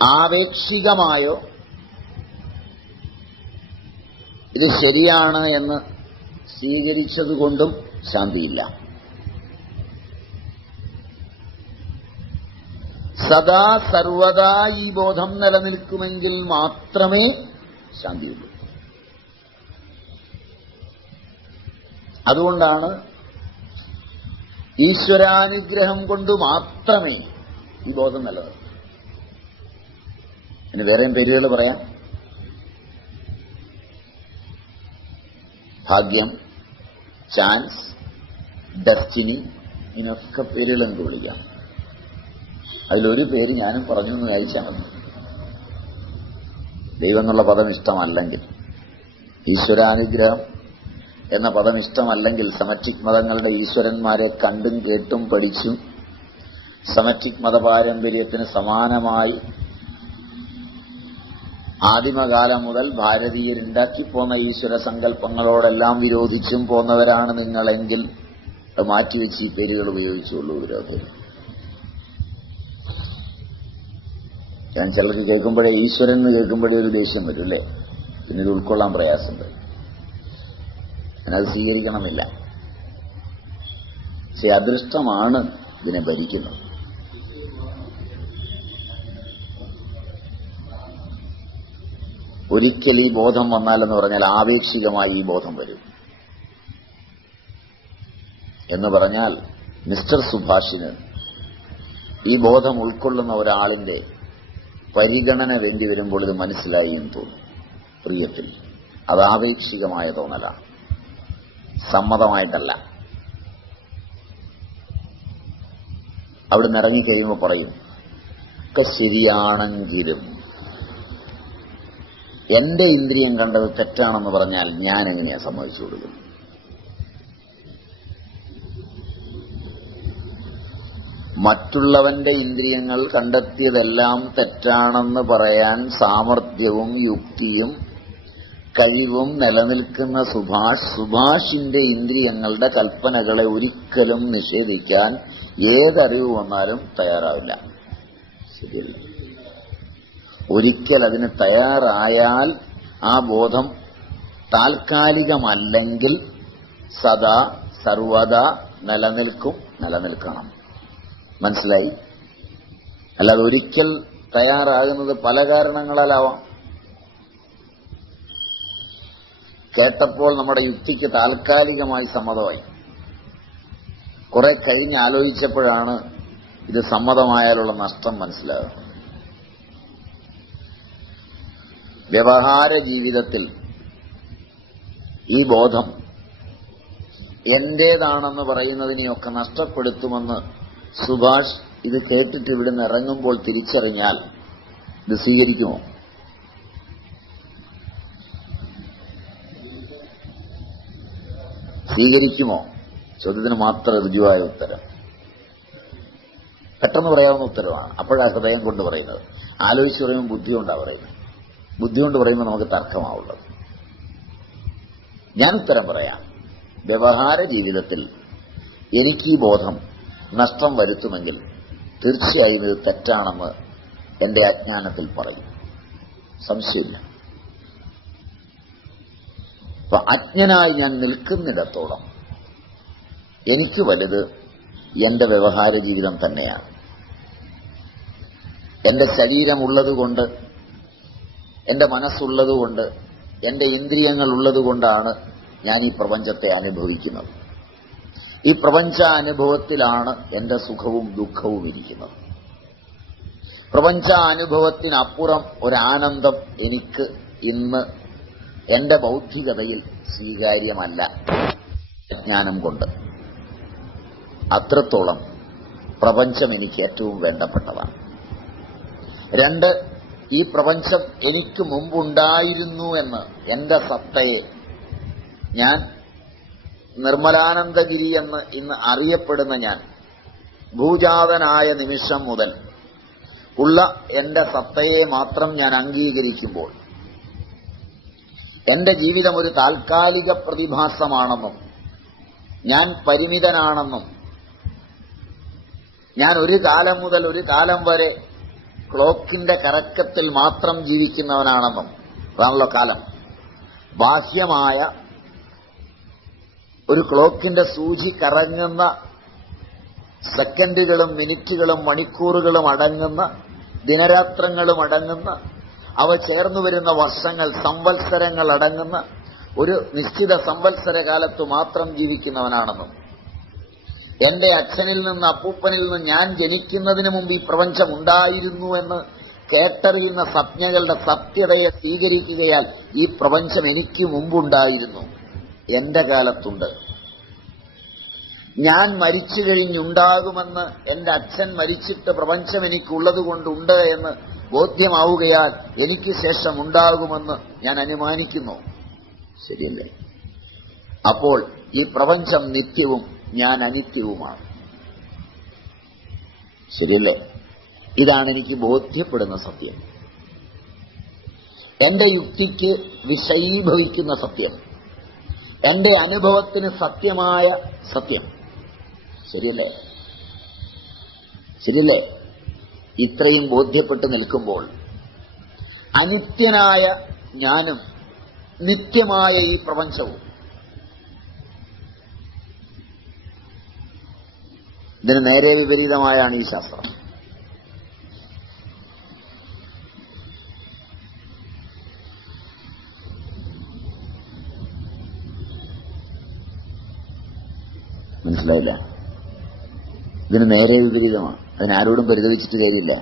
ആപേക്ഷികമായോ ഇത് ശരിയാണ് എന്ന് സ്വീകരിച്ചതുകൊണ്ടും ശാന്തിയില്ല. സദാ സർവദാ ഈ ബോധം നിലനിൽക്കുമെങ്കിൽ മാത്രമേ ശാന്തിയുള്ളൂ. അതുകൊണ്ടാണ് ഈശ്വരാനുഗ്രഹം കൊണ്ട് മാത്രമേ ഈ ബോധം നിലനിൽക്കൂ. ഇനി വേറെയും പേരുകൾ പറയാം. ഭാഗ്യം, ചാൻസ്, ഡെസ്റ്റിനി, ഇതിനൊക്കെ പേരുകൾ എനിക്ക് വിളിക്കാം. അതിലൊരു പേര് ഞാനും പറഞ്ഞു എന്ന് കഴിച്ചാൽ മതി. ദൈവം എന്നുള്ള പദം ഇഷ്ടമല്ലെങ്കിൽ, ഈശ്വരാനുഗ്രഹം എന്ന പദം ഇഷ്ടമല്ലെങ്കിൽ, സെമറ്റിക് മതങ്ങളുടെ ഈശ്വരന്മാരെ കണ്ടും കേട്ടും പഠിച്ചും സെമറ്റിക് മതപാരമ്പര്യത്തിന് സമാനമായി ആദിമകാലം മുതൽ ഭാരതീയരുണ്ടാക്കിപ്പോന്ന ഈശ്വര സങ്കല്പങ്ങളോടെല്ലാം വിരോധിച്ചും പോന്നവരാണ് നിങ്ങളെങ്കിൽ മാറ്റിവെച്ച് ഈ പേരുകൾ ഉപയോഗിച്ചുള്ളൂ. വിരോധം ഞാൻ ചിലർക്ക് കേൾക്കുമ്പോഴേ ഈശ്വരൻ എന്ന് കേൾക്കുമ്പോഴേ ഒരു ദേഷ്യം വരും അല്ലേ, പിന്നെ ഇത് ഉൾക്കൊള്ളാൻ പ്രയാസമുണ്ട്, ഞാനത് സ്വീകരിക്കണമെന്നില്ല. പക്ഷെ അദൃഷ്ടമാണ് ഇതിനെ ഭരിക്കുന്നത്. ഒരിക്കൽ ഈ ബോധം വന്നാലെന്ന് പറഞ്ഞാൽ ആപേക്ഷികമായി ഈ ബോധം വരും എന്ന് പറഞ്ഞാൽ മിസ്റ്റർ സുഭാഷിന് ഈ ബോധം ഉൾക്കൊള്ളുന്ന ഒരാളിന്റെ പരിഗണന വേണ്ടി വരുമ്പോൾ ഇത് മനസ്സിലായി എന്ന് തോന്നും. പ്രിയത്തിൽ അത് ആപേക്ഷികമായ തോന്നലാണ്, സമ്മതമായിട്ടല്ല. അവിടെ നിന്ന് ഇറങ്ങിക്കഴിയുമ്പോൾ പറയും ഒക്കെ ശരിയാണെങ്കിലും എന്റെ ഇന്ദ്രിയം കണ്ടത് തെറ്റാണെന്ന് പറഞ്ഞാൽ ഞാൻ എങ്ങനെയാ സമ്മതിച്ചു കൊടുക്കും? മറ്റുള്ളവന്റെ ഇന്ദ്രിയങ്ങൾ കണ്ടെത്തിയതെല്ലാം തെറ്റാണെന്ന് പറയാൻ സാമർഥ്യവും യുക്തിയും കഴിവും നിലനിൽക്കുന്ന സുഭാഷിന്റെ ഇന്ദ്രിയങ്ങളുടെ കൽപ്പനകളെ ഒരിക്കലും നിഷേധിക്കാൻ ഏതറിവ് വന്നാലും തയ്യാറാവില്ല. ശരിയല്ല? ഒരിക്കൽ അതിന് തയ്യാറായാൽ ആ ബോധം താൽക്കാലികമല്ലെങ്കിൽ സദാ സർവദാ നിലനിൽക്കണം. മനസ്സിലായി? അല്ലാതെ ഒരിക്കൽ തയ്യാറാകുന്നത് പല കാരണങ്ങളാലാവാം. കേട്ടപ്പോൾ നമ്മുടെ യുക്തിക്ക് താൽക്കാലികമായി സമ്മതമായി, കുറെ കഴിഞ്ഞ് ആലോചിച്ചപ്പോഴാണ് ഇത് സമ്മതമായാലുള്ള നഷ്ടം മനസ്സിലാകുന്നത്. വ്യവഹാര ജീവിതത്തിൽ ഈ ബോധം എന്റേതാണെന്ന് പറയുന്നതിനെയൊക്കെ നഷ്ടപ്പെടുത്തുമെന്ന് സുഭാഷ് ഇത് കേട്ടിട്ട് ഇവിടുന്ന് ഇറങ്ങുമ്പോൾ തിരിച്ചറിഞ്ഞാൽ ഇത് സ്വീകരിക്കുമോ? സ്വീകരിക്കുമോ? ചോദ്യത്തിന് മാത്രം രുജുവായ ഉത്തരം, പെട്ടെന്ന് പറയാവുന്ന ഉത്തരവാണ്. അപ്പോഴാ ഹൃദയം കൊണ്ട് പറയുന്നത്. ആലോചിച്ച് പറയുമ്പോൾ ബുദ്ധി കൊണ്ടാണ് പറയുന്നത്. ബുദ്ധി കൊണ്ട് പറയുമ്പോൾ നമുക്ക് തർക്കമാവുള്ളത്. ഞാൻ ഉത്തരം പറയാം. വ്യവഹാര ജീവിതത്തിൽ എനിക്ക് ഈ ബോധം നഷ്ടം വരുത്തുമെങ്കിൽ തീർച്ചയായും ഇത് തെറ്റാണെന്ന് എന്റെ അജ്ഞാനത്തിൽ പറയും, സംശയമില്ല. അപ്പൊ അജ്ഞനായി ഞാൻ നിൽക്കുന്നിടത്തോളം എനിക്ക് വലുത് എന്റെ വ്യവഹാര ജീവിതം തന്നെയാണ്. എന്റെ ശരീരമുള്ളതുകൊണ്ട്, എന്റെ മനസ്സുള്ളതുകൊണ്ട്, എന്റെ ഇന്ദ്രിയങ്ങൾ ഉള്ളതുകൊണ്ടാണ് ഞാൻ ഈ പ്രപഞ്ചത്തെ അനുഭവിക്കുന്നത്. ഈ പ്രപഞ്ചാനുഭവത്തിലാണ് എന്റെ സുഖവും ദുഃഖവും ഇരിക്കുന്നത്. പ്രപഞ്ചാനുഭവത്തിനപ്പുറം ഒരാനന്ദം എനിക്ക് ഇന്ന് എന്റെ ബൗദ്ധികതയിൽ സ്വീകാര്യമല്ല, ജ്ഞാനം കൊണ്ട്. അത്രത്തോളം പ്രപഞ്ചം എനിക്ക് ഏറ്റവും വേണ്ടപ്പെട്ടതാണ്. രണ്ട്, ഈ പ്രപഞ്ചം എനിക്ക് മുമ്പുണ്ടായിരുന്നു എന്ന് എന്റെ സത്തയെ ഞാൻ നിർമ്മലാനന്ദഗിരി എന്ന് ഇന്ന് അറിയപ്പെടുന്ന ഞാൻ ഭൂജാതനായ നിമിഷം മുതൽ ഉള്ള എന്റെ സത്തയെ മാത്രം ഞാൻ അംഗീകരിക്കുമ്പോൾ എന്റെ ജീവിതം ഒരു താൽക്കാലിക പ്രതിഭാസമാണെന്നും ഞാൻ പരിമിതനാണെന്നും ഞാൻ ഒരു കാലം മുതൽ ഒരു കാലം വരെ ക്ലോക്കിന്റെ കറക്കത്തിൽ മാത്രം ജീവിക്കുന്നവനാണെന്നും, അതാണല്ലോ കാലം, ബാഹ്യമായ ഒരു ക്ലോക്കിന്റെ സൂചി കറങ്ങുന്ന സെക്കൻഡുകളും മിനിറ്റുകളും മണിക്കൂറുകളും അടങ്ങുന്ന, ദിനരാത്രങ്ങളും അടങ്ങുന്ന, അവ ചേർന്നു വരുന്ന വർഷങ്ങൾ, സംവത്സരങ്ങൾ അടങ്ങുന്ന ഒരു നിശ്ചിത സംവത്സര കാലത്ത് മാത്രം ജീവിക്കുന്നവനാണെന്നും എന്റെ അച്ഛനിൽ നിന്ന് അപ്പൂപ്പനിൽ നിന്ന് ഞാൻ ജനിക്കുന്നതിന് മുമ്പ് ഈ പ്രപഞ്ചം ഉണ്ടായിരുന്നു എന്ന് കേട്ടറിയുന്ന സംജ്ഞകളുടെ സത്യതയെ സ്വീകരിക്കുകയാൽ ഈ പ്രപഞ്ചം എനിക്ക് മുമ്പുണ്ടായിരുന്നു, എന്റെ കാലത്തുണ്ട്. ഞാൻ മരിച്ചു കഴിഞ്ഞുണ്ടാകുമെന്ന് എന്റെ അച്ഛൻ മരിച്ചിട്ട് പ്രപഞ്ചം എനിക്കുള്ളത് കൊണ്ടുണ്ട് എന്ന് ബോധ്യമാവുകയാൽ എനിക്ക് ശേഷം ഉണ്ടാകുമെന്ന് ഞാൻ അനുമാനിക്കുന്നു. ശരിയല്ലേ? അപ്പോൾ ഈ പ്രപഞ്ചം നിത്യവും ഞാൻ അനിത്യവുമാണ്. ശരിയല്ലേ? ഇതാണ് എനിക്ക് ബോധ്യപ്പെടുന്ന സത്യം, എന്റെ യുക്തിക്ക് വിഷയീഭവിക്കുന്ന സത്യം, എന്റെ അനുഭവത്തിന് സത്യമായ സത്യം. ശരിയല്ലേ? ശരിയല്ലേ? ഇത്രയും ബോധ്യപ്പെട്ട് നിൽക്കുമ്പോൾ അനിത്യനായ ഞാനും നിത്യമായ ഈ പ്രപഞ്ചവും ഇതിന് നേരെ വിപരീതമായാണ് ഈ ശാസ്ത്രം. മനസ്സിലായില്ല? ഇതിന് നേരെ വിപരീതമാണ്. അതിനാരോടും പരിതപിച്ചിട്ട് കാര്യമില്ല.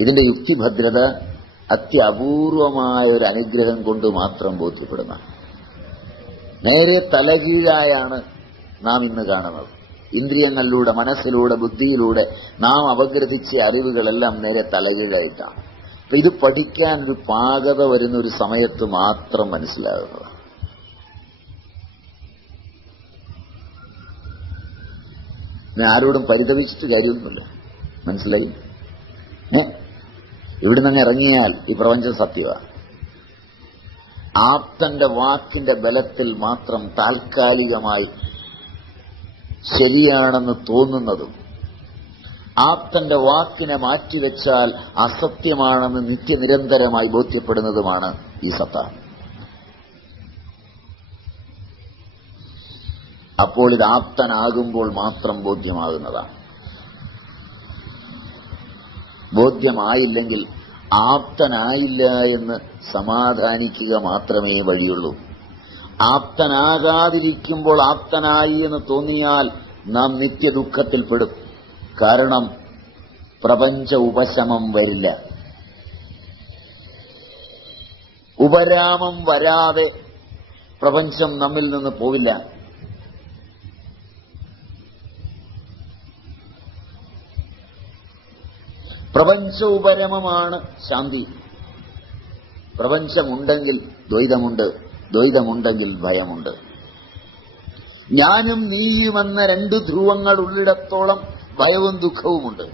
ഇതിന്റെ യുക്തിഭദ്രത അത്യപൂർവമായ ഒരു അനുഗ്രഹം കൊണ്ട് മാത്രം ബോധ്യപ്പെടുന്ന, നേരെ തലകീഴായാണ് നാം ഇന്ന് കാണുന്നത്. ഇന്ദ്രിയങ്ങളിലൂടെ, മനസ്സിലൂടെ, ബുദ്ധിയിലൂടെ നാം അപഗ്രഥിച്ച അറിവുകളെല്ലാം നേരെ തലകീഴായിട്ടാണ്. അപ്പൊ ഇത് പഠിക്കാൻ ഒരു പാകത വരുന്ന ഒരു സമയത്ത് മാത്രം മനസ്സിലാകുന്നത്. ഞാൻ ആരോടും പരിതപിച്ചിട്ട് കാര്യമൊന്നുമില്ല. മനസ്സിലായി? ഇവിടുന്ന് ഇറങ്ങിയാൽ ഈ പ്രപഞ്ചം സത്യമാണ്. ആപ്തന്റെ വാക്കിന്റെ ബലത്തിൽ മാത്രം താൽക്കാലികമായി ശരിയാണെന്ന് തോന്നുന്നതും, ആപ്തന്റെ വാക്കിനെ മാറ്റിവെച്ചാൽ അസത്യമാണെന്ന് നിത്യനിരന്തരമായി ബോധ്യപ്പെടുന്നതുമാണ് ഈ സത്ത. അപ്പോൾ ഇത് ആപ്തനാകുമ്പോൾ മാത്രം ബോധ്യമാകുന്നതാണ്. ബോധ്യമായില്ലെങ്കിൽ ആപ്തനായില്ല എന്ന് സമാധാനിക്കുക മാത്രമേ വഴിയുള്ളൂ. ആപ്തനാകാതിരിക്കുമ്പോൾ ആപ്തനായി എന്ന് തോന്നിയാൽ നാം നിത്യദുഃഖത്തിൽപ്പെടും. കാരണം പ്രപഞ്ച ഉപശമം വരില്ല. ഉപരാമം വരാതെ പ്രപഞ്ചം നമ്മിൽ നിന്ന് പോവില്ല. പ്രപഞ്ച ഉപരമമാണ് ശാന്തി. പ്രപഞ്ചമുണ്ടെങ്കിൽ ദ്വൈതമുണ്ട്, ദ്വൈതമുണ്ടെങ്കിൽ ഭയമുണ്ട്. ഞാനും നീയുമെന്ന രണ്ട് ധ്രുവങ്ങൾ ഉള്ളിടത്തോളം ഭയവും ദുഃഖവുമുണ്ട്.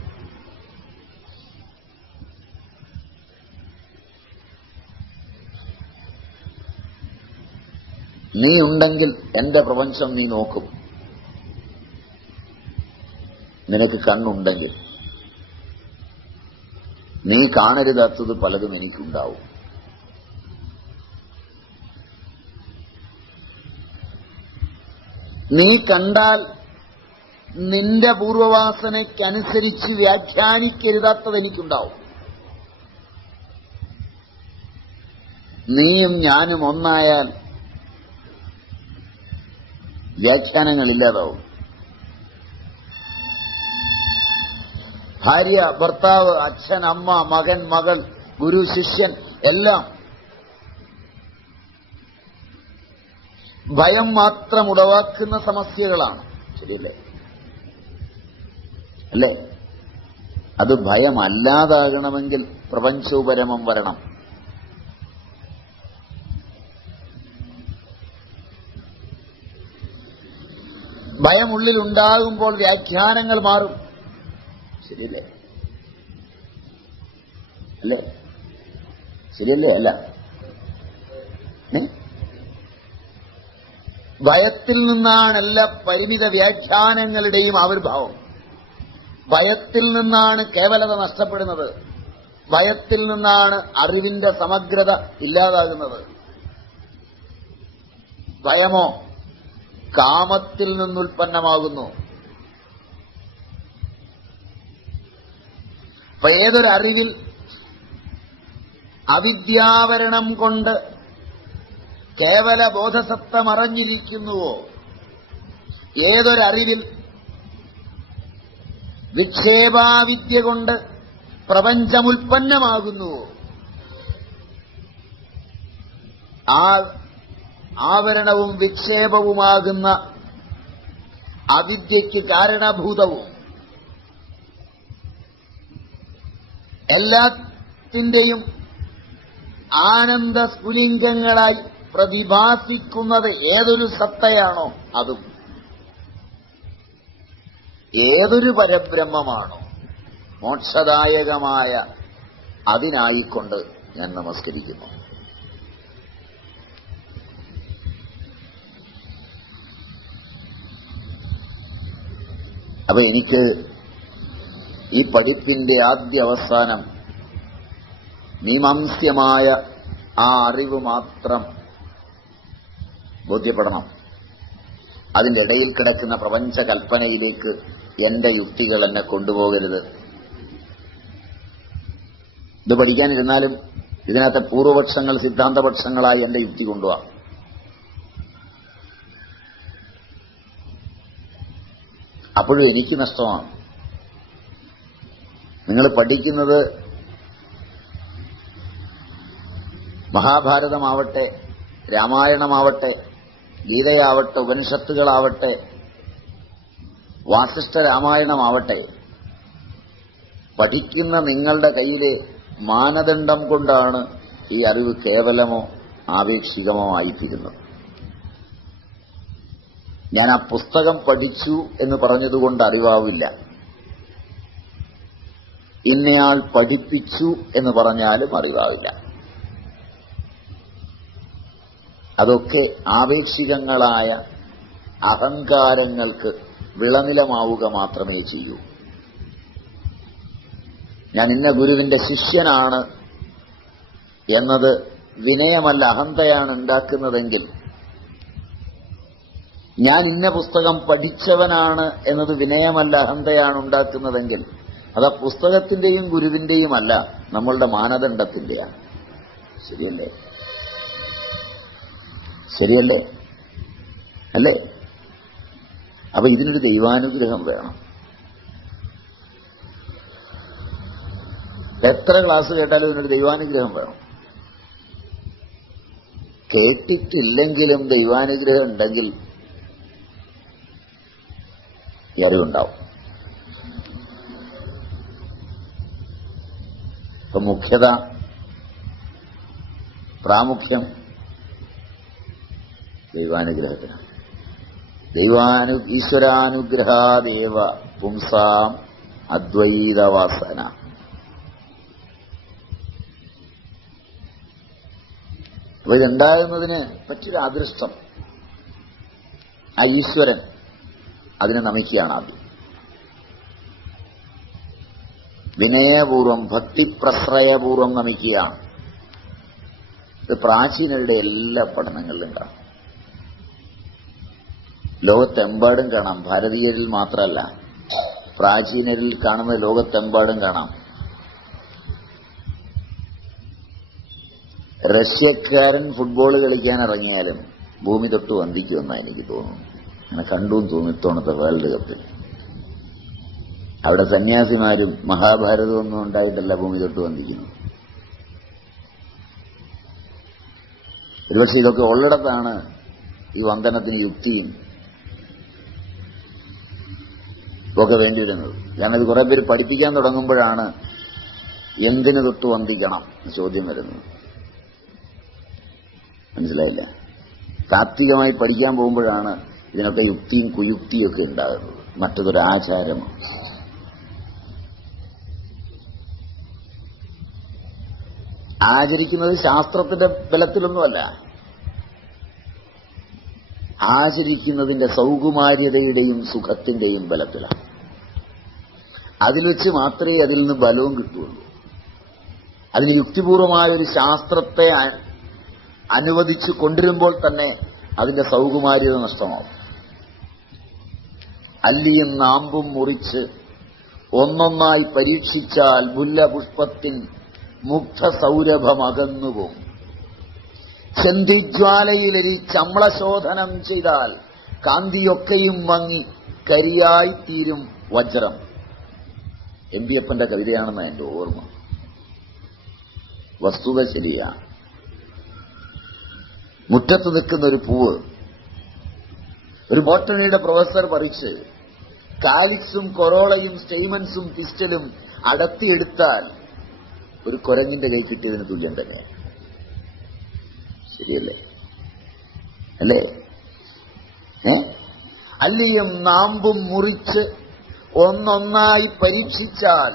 നീ ഉണ്ടെങ്കിൽ എന്റെ പ്രപഞ്ചം നീ നോക്കും. നിനക്ക് കണ്ണുണ്ടെങ്കിൽ നീ കാണരുതാത്തത് പലതും എനിക്കുണ്ടാവും. നീ കണ്ടാൽ നിന്റെ പൂർവവാസനയ്ക്കനുസരിച്ച് വ്യാഖ്യാനിക്കരുതാത്തത് എനിക്കുണ്ടാവും. നീയും ഞാനും ഒന്നായാൽ വ്യാഖ്യാനങ്ങളില്ലാതാവും. ഭാര്യ, ഭർത്താവ്, അച്ഛൻ, അമ്മ, മകൻ, മകൾ, ഗുരു, ശിഷ്യൻ എല്ലാം ഭയം മാത്രം ഉളവാക്കുന്ന സമസ്യകളാണ്. ശരിയല്ലേ? അല്ലേ? അത് ഭയമല്ലാതാകണമെങ്കിൽ പ്രപഞ്ചോപരമം വരണം. ഭയമുള്ളിലുണ്ടാകുമ്പോൾ വ്യാഖ്യാനങ്ങൾ മാറും. ശരിയല്ലേ? അല്ലേ? ശരിയല്ലേ? അല്ല, ഭയത്തിൽ നിന്നാണ് എല്ലാ പരിമിത വ്യാഖ്യാനങ്ങളുടെയും ആവിർഭാവം. ഭയത്തിൽ നിന്നാണ് കേവലത നഷ്ടപ്പെടുന്നത്. ഭയത്തിൽ നിന്നാണ് അറിവിന്റെ സമഗ്രത ഇല്ലാതാകുന്നത്. ഭയമോ കാമത്തിൽ നിന്നുൽപ്പന്നമാകുന്നു. അപ്പൊ ഏതൊരറിവിൽ അവിദ്യാവരണം കൊണ്ട് കേവല ബോധസത്ത മറഞ്ഞിരിക്കുന്നുവോ, ഏതൊരറിവിൽ വിക്ഷേപാവിദ്യ കൊണ്ട് പ്രപഞ്ചമുൽപ്പന്നമാകുന്നുവോ, ആ ആവരണവും വിക്ഷേപവുമാകുന്ന അവിദ്യയ്ക്ക് കാരണഭൂതവും എല്ലാത്തിന്റെയും ആനന്ദ സ്ഫുലിംഗങ്ങളായി പ്രതിഭാസിക്കുന്നത് ഏതൊരു സത്തയാണോ അതും, ഏതൊരു പരബ്രഹ്മമാണോ മോക്ഷദായകമായ അതിനായിക്കൊണ്ട് ഞാൻ നമസ്കരിക്കുന്നു. അപ്പൊ എനിക്ക് ഈ പഠിപ്പിന്റെ ആദ്യ അവസാനം മീമാംസ്യമായ ആ അറിവ് മാത്രം ബോധ്യപ്പെടണം. അതിൻ്റെ ഇടയിൽ കിടക്കുന്ന പ്രപഞ്ച കൽപ്പനയിലേക്ക് എന്റെ യുക്തികൾ എന്നെ കൊണ്ടുപോകരുത്. ഇത് പഠിക്കാനിരുന്നാലും ഇതിനകത്തെ പൂർവപക്ഷങ്ങൾ സിദ്ധാന്തപക്ഷങ്ങളായി എന്റെ യുക്തി കൊണ്ടുപോകാം. അപ്പോഴും എനിക്ക് നഷ്ടമാണ്. നിങ്ങൾ പഠിക്കുന്നത് മഹാഭാരതമാവട്ടെ, രാമായണമാവട്ടെ, ഗീതയാവട്ടെ, ഉപനിഷത്തുകളാവട്ടെ, വാസിഷ്ഠ രാമായണമാവട്ടെ, പഠിക്കുന്ന നിങ്ങളുടെ കയ്യിലെ മാനദണ്ഡം കൊണ്ടാണ് ഈ അറിവ് കേവലമോ ആപേക്ഷികമോ ആയിത്തീരുന്നത്. ഞാൻ ആ പുസ്തകം പഠിച്ചു എന്ന് പറഞ്ഞതുകൊണ്ട് അറിവാവില്ല. ഇന്നയാൾ പഠിപ്പിച്ചു എന്ന് പറഞ്ഞാലും അറിവാവില്ല. അതൊക്കെ ആപേക്ഷികങ്ങളായ അഹങ്കാരങ്ങൾക്ക് വിളനിലമാവുക മാത്രമേ ചെയ്യൂ. ഞാൻ ഇന്ന ഗുരുവിന്റെ ശിഷ്യനാണ് എന്നത് വിനയമല്ല, അഹന്തയാണ് ഉണ്ടാക്കുന്നതെങ്കിൽ, ഞാൻ ഇന്ന പുസ്തകം പഠിച്ചവനാണ് എന്നത് വിനയമല്ല, അഹന്തയാണ് ഉണ്ടാക്കുന്നതെങ്കിൽ, അത് ആ പുസ്തകത്തിന്റെയും ഗുരുവിന്റെയും അല്ല, നമ്മളുടെ മാനദണ്ഡത്തിന്റെയാണ്. ശരിയല്ലേ? ശരിയല്ലേ? അല്ലേ? അപ്പൊ ഇതിനൊരു ദൈവാനുഗ്രഹം വേണം. എത്ര ക്ലാസ് കേട്ടാലും ഇതിനൊരു ദൈവാനുഗ്രഹം വേണം. കേട്ടിട്ടില്ലെങ്കിലും ദൈവാനുഗ്രഹം ഉണ്ടെങ്കിൽ ഈ അറിവുണ്ടാവും. ഇപ്പൊ മുഖ്യത, പ്രാമുഖ്യം ദൈവാനുഗ്രഹത്തിനാണ്. ഈശ്വരാനുഗ്രഹാദേവ പുംസാം അദ്വൈതവാസന. അപ്പൊ ഇതുണ്ടാകുന്നതിന് പറ്റിയൊരു അദൃഷ്ടം ആ ഈശ്വരൻ അതിനെ നമിക്കുകയാണ് ആദ്യം. വിനയപൂർവം ഭക്തിപ്രശ്രയപൂർവം നമിക്കുകയാണ്. ഇത് പ്രാചീനരുടെ എല്ലാ പഠനങ്ങളിലും കാണാം, ലോകത്തെമ്പാടും കാണാം. ഭാരതീയരിൽ മാത്രമല്ല, പ്രാചീനരിൽ കാണുന്ന ലോകത്തെമ്പാടും കാണാം. റഷ്യക്കാരൻ ഫുട്ബോൾ കളിക്കാൻ ഇറങ്ങിയാലും ഭൂമി തൊട്ട് വന്ദിക്കുമെന്നാണ് എനിക്ക് തോന്നുന്നു. അങ്ങനെ കണ്ടും തോന്നി ഇത്തവണത്തെ വേൾഡ് കപ്പിൽ. അവിടെ സന്യാസിമാരും മഹാഭാരതമൊന്നും ഉണ്ടായിട്ടല്ല ഭൂമി തൊട്ട് വന്ദിക്കുന്നു. ഒരുപക്ഷെ ഇതൊക്കെ ഉള്ളിടത്താണ് ഈ വന്ദനത്തിന് യുക്തിയും ഒക്കെ വേണ്ടി വരുന്നത്. കാരണം ഇത് കുറെ പേര് പഠിപ്പിക്കാൻ തുടങ്ങുമ്പോഴാണ് എന്തിനു തൊട്ട് വന്ദിക്കണം ചോദ്യം വരുന്നത്. മനസ്സിലായില്ല? താത്വികമായി പഠിക്കാൻ പോകുമ്പോഴാണ് ഇതിനൊക്കെ യുക്തിയും കുയുക്തിയും ഒക്കെ ഉണ്ടാകുന്നത്. മറ്റതൊരു ആചാരമാണ്. ആചരിക്കുന്നത് ശാസ്ത്രത്തിന്റെ ബലത്തിലൊന്നുമല്ല, ആചരിക്കുന്നതിന്റെ സൗകുമാര്യതയുടെയും സുഖത്തിന്റെയും ബലത്തിലാണ്. അതിൽ വെച്ച് മാത്രമേ അതിൽ നിന്ന് ബലവും കിട്ടുള്ളൂ. അതിന് യുക്തിപൂർവമായൊരു ശാസ്ത്രത്തെ അനുവദിച്ച് കൊണ്ടുവരുമ്പോൾ തന്നെ അതിന്റെ സൗകുമാര്യത നഷ്ടമാവും. അല്ലിയും നാമ്പും മുറിച്ച് ഒന്നൊന്നായി പരീക്ഷിച്ചാൽ മുല്ലപുഷ്പത്തിൻ മുഗ്ധ സൗരഭമകന്നുപോകും. ചന്തിജ്വാലയിലരി ചമ്ളശോധനം ചെയ്താൽ കാന്തിയൊക്കെയും മങ്ങി കരിയായിത്തീരും വജ്രം. എംപിയപ്പന്റെ കവിതയാണെന്ന് എന്റെ ഓർമ്മ. വസ്തുത ശരിയാണ്. മുറ്റത്ത് നിൽക്കുന്ന ഒരു പൂവ് ഒരു ബോട്ടണിയുടെ പ്രൊഫസർ പറിച്ച് കാലിക്സും കൊറോളയും സ്റ്റെയ്മൻസും പിസ്റ്റലും അടർത്തിയെടുത്താൽ ഒരു കുരങ്ങിന്റെ കൈ കിട്ടിയതിന് തുല്യം തന്നെ. ശരിയല്ലേ? അല്ലേ? അല്ലിയും നാമ്പും മുറിച്ച് ഒന്നൊന്നായി പരീക്ഷിച്ചാൽ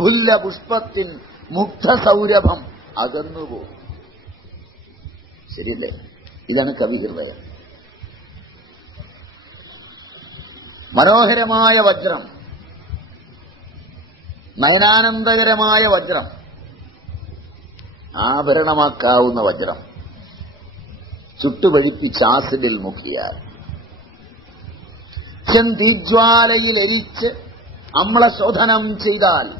മുല്ലപുഷ്പത്തിൻ മുഗ്ധ സൗരഭം അകന്നുപോകും. ശരിയല്ലേ? ഇതാണ് കവിഹൃദയം. മനോഹരമായ വജ്രം നയനാനന്ദകരമായ വജ്രം, ആഭരണമാക്കാവുന്ന വജ്രം ചുട്ടുപഴിപ്പിച്ച് ആസിഡിൽ മുക്കിയാൽ, തീജ്വാലയിൽ എരിച്ച് അമ്ലശോധനം ചെയ്താൽ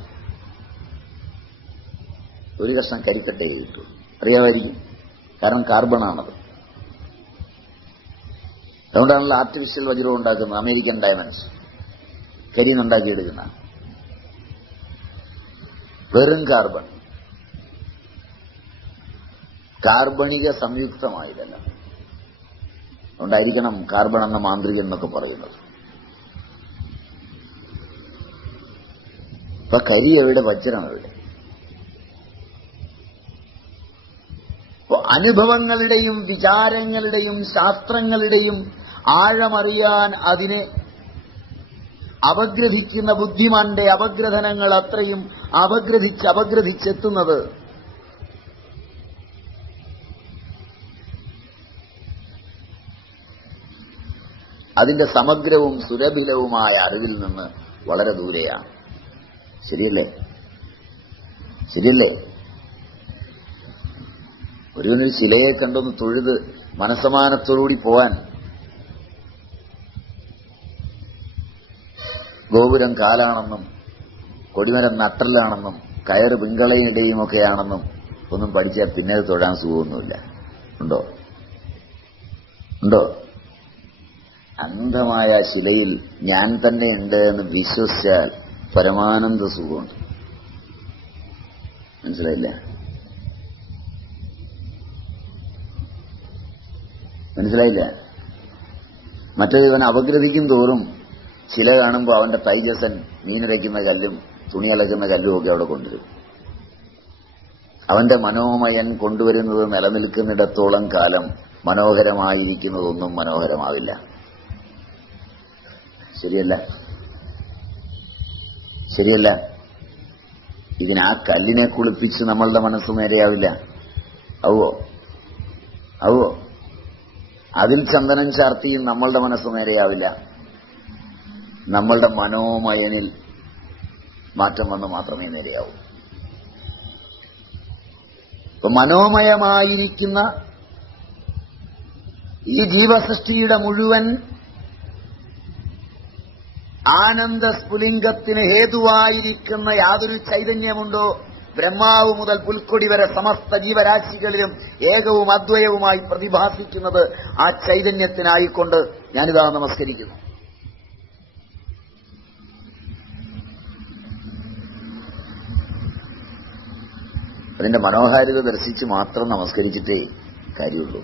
ഒരു കഷ്ണം കരിക്കട്ടേ കിട്ടും. അറിയാമായിരിക്കും, കാരണം കാർബണാണത്. അതുകൊണ്ടാണല്ലോ ആർട്ടിഫിഷ്യൽ വജ്രം ഉണ്ടാക്കുന്നത്. അമേരിക്കൻ ഡയമണ്ട്സ് കരിന്നുണ്ടാക്കിയെടുക്കുന്ന വെറും കാർബൺ, കാർബണിക സംയുക്തമായതല്ല. അതുകൊണ്ടായിരിക്കണം കാർബൺ എന്ന മാന്ത്രികൻ എന്നൊക്കെ പറയുന്നത്. അപ്പൊ കരി എവിടെ, വജ്രം എവിടെ? അനുഭവങ്ങളുടെയും വിചാരങ്ങളുടെയും ശാസ്ത്രങ്ങളുടെയും ആഴമറിയാൻ അതിനെ അപഗ്രഥിക്കുന്ന ബുദ്ധിമാന്റെ അപഗ്രഥനങ്ങൾ അത്രയും അപഗ്രഥിച്ചെത്തുന്നത് അതിന്റെ സമഗ്രവും സുരഭിലവുമായ അറിവിൽ നിന്ന് വളരെ ദൂരെയാണ്. ശരിയല്ലേ? ശരിയല്ലേ? ഒരുവനൊരു ശിലയെ കണ്ടൊന്ന് തൊഴുത് മനസ്സമാനത്തോടുകൂടി പോവാൻ ഗോപുരം കാലാണെന്നും കൊടിമരം നട്ടലാണെന്നും കയറ് പിങ്കളയിനിടയുമൊക്കെയാണെന്നും ഒന്നും പഠിച്ചാൽ പിന്നെ അത് തൊഴാൻ സുഖമൊന്നുമില്ല. ഉണ്ടോ? ഉണ്ടോ? അന്ധമായ ശിലയിൽ ഞാൻ തന്നെ ഉണ്ട് എന്ന് വിശ്വസിച്ചാൽ പരമാനന്ദ സുഖമുണ്ട്. മനസ്സിലായില്ല? മനസ്സിലായില്ല? മറ്റൊരു ഇവൻ അപഗ്രഥിക്കും തോറും ശില കാണുമ്പോൾ അവന്റെ തൈജസൻ മീനിറയ്ക്കുന്ന കല്ലും തുണി അലക്കുന്ന കല്ലും ഒക്കെ അവിടെ കൊണ്ടുവരും. അവന്റെ മനോമയൻ കൊണ്ടുവരുന്നത് നിലനിൽക്കുന്നിടത്തോളം കാലം മനോഹരമായിരിക്കുന്നതൊന്നും മനോഹരമാവില്ല. ശരിയല്ല? ശരിയല്ല? ഇതിന് ആ കല്ലിനെ കുളിപ്പിച്ച് നമ്മളുടെ മനസ്സ് നേരെയാവില്ല. ആവോ? ആവോ? അതിൽ ചന്ദനം ചാർത്തിയും നമ്മളുടെ മനസ്സ് നേരെയാവില്ല. നമ്മളുടെ മനോമയനിൽ മാറ്റം വന്ന് മാത്രമേ നേരെയാവൂ. ഇപ്പൊ മനോമയമായിരിക്കുന്ന ഈ ജീവസൃഷ്ടിയുടെ മുഴുവൻ ആനന്ദ സ്ഫുലിംഗത്തിന് ഹേതുവായിരിക്കുന്ന യാതൊരു ചൈതന്യമുണ്ടോ, ബ്രഹ്മാവ് മുതൽ പുൽക്കൊടി വരെ സമസ്ത ജീവരാശികളിലും ഏകവും അദ്വയവുമായി പ്രതിഭാസിക്കുന്നത് ആ ചൈതന്യത്തിനായിക്കൊണ്ട് ഞാനിതാ നമസ്കരിക്കുന്നു. അതിന്റെ മനോഹാരിത ദർശിച്ച് മാത്രം നമസ്കരിച്ചിട്ടേ കാര്യമുള്ളൂ.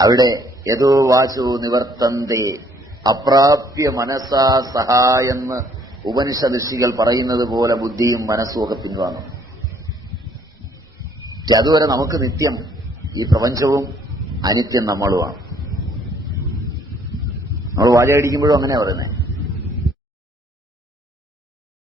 അവിടെ യഥോ വാചോ നിവർത്തന്തേ അപ്രാപ്യ മനസാ സഹായെന്ന് ഉപനിഷദൃശികൾ പറയുന്നത് പോലെ ബുദ്ധിയും മനസ്സും ഒക്കെ പിൻവാങ്ങും. അതുവരെ നമുക്ക് നിത്യം ഈ പ്രപഞ്ചവും അനിത്യം നമ്മളുമാണ്. നമ്മൾ വാചകടിക്കുമ്പോഴും അങ്ങനെ പറയുന്നത്.